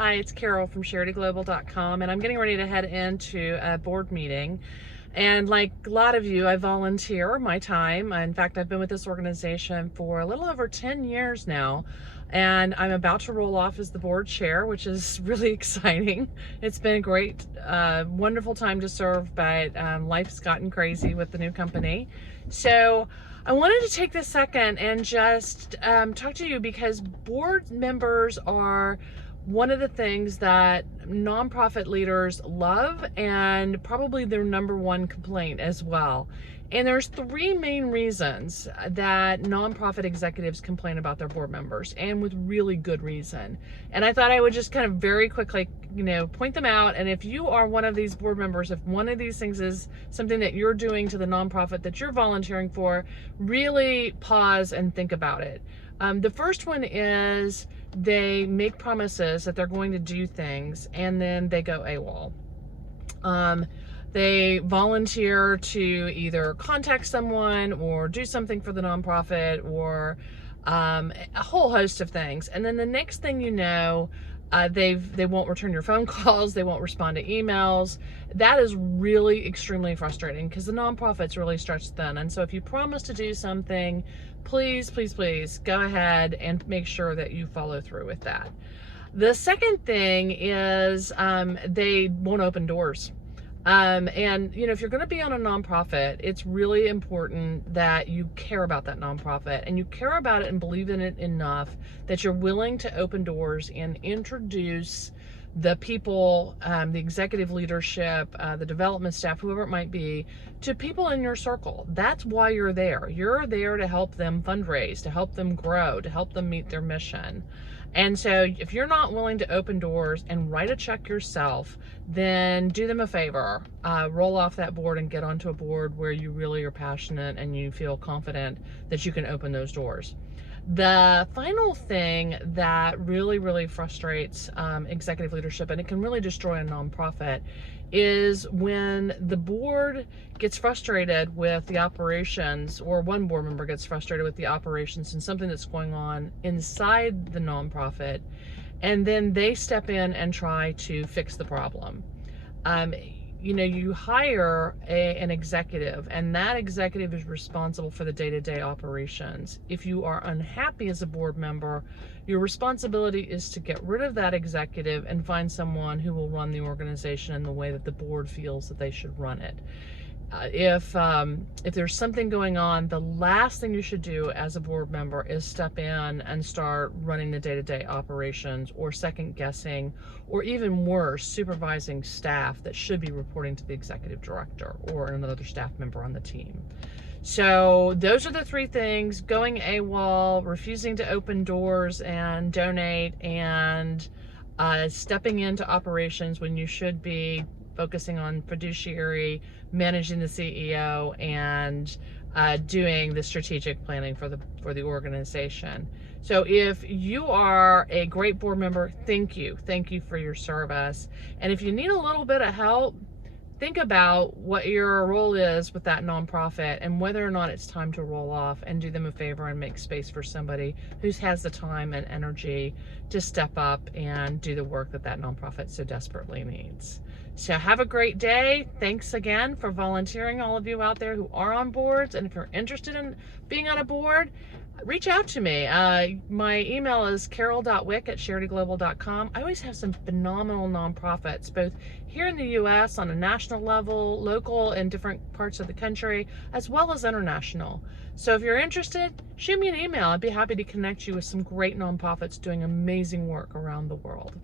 Hi, it's Carol from charityglobal.com, and I'm getting ready to head into a board meeting. And like a lot of you, I volunteer my time. In fact, I've been with this organization for a little over 10 years now, and I'm about to roll off as the board chair, which is really exciting. It's been a great, wonderful time to serve, but life's gotten crazy with the new company. So I wanted to take this second and just talk to you because board members are one of the things that nonprofit leaders love, and probably their number one complaint as well. And there's three main reasons that nonprofit executives complain about their board members, and with really good reason. And I thought I would just kind of very quickly, point them out. And if you are one of these board members, if one of these things is something that you're doing to the nonprofit that you're volunteering for, really pause and think about it. The first one is they make promises that they're going to do things and then they go AWOL. They volunteer to either contact someone or do something for the nonprofit or a whole host of things. And then the next thing you know, they won't return your phone calls, they won't respond to emails. That is really extremely frustrating because the nonprofit's really stretched thin. And so if you promise to do something, please, please, please go ahead and make sure that you follow through with that. The second thing is they won't open doors. And if you're going to be on a nonprofit, it's really important that you care about that nonprofit and you care about it and believe in it enough that you're willing to open doors and introduce the people, the executive leadership, the development staff, whoever it might be, to people in your circle. That's why you're there. You're there to help them fundraise, to help them grow, to help them meet their mission. And so if you're not willing to open doors and write a check yourself, then do them a favor. Roll off that board and get onto a board where you really are passionate and you feel confident that you can open those doors. The final thing that really, really frustrates executive leadership, and it can really destroy a nonprofit, is when the board gets frustrated with the operations, or one board member gets frustrated with the operations and something that's going on inside the nonprofit, and then they step in and try to fix the problem. You hire an executive, and that executive is responsible for the day-to-day operations. If you are unhappy as a board member, your responsibility is to get rid of that executive and find someone who will run the organization in the way that the board feels that they should run it. If there's something going on, the last thing you should do as a board member is step in and start running the day-to-day operations, or second guessing, or even worse, supervising staff that should be reporting to the executive director or another staff member on the team. So those are the three things: going AWOL, refusing to open doors and donate, and stepping into operations when you should be focusing on fiduciary, managing the CEO, and doing the strategic planning for the organization. So if you are a great board member, thank you for your service. And if you need a little bit of help, think about what your role is with that nonprofit and whether or not it's time to roll off and do them a favor and make space for somebody who has the time and energy to step up and do the work that nonprofit so desperately needs. So have a great day. Thanks again for volunteering, all of you out there who are on boards. And if you're interested in being on a board, reach out to me. My email is carol.wick@charityglobal.com. I always have some phenomenal nonprofits, both here in the US on a national level, local in different parts of the country, as well as international. So if you're interested, shoot me an email. I'd be happy to connect you with some great nonprofits doing amazing work around the world.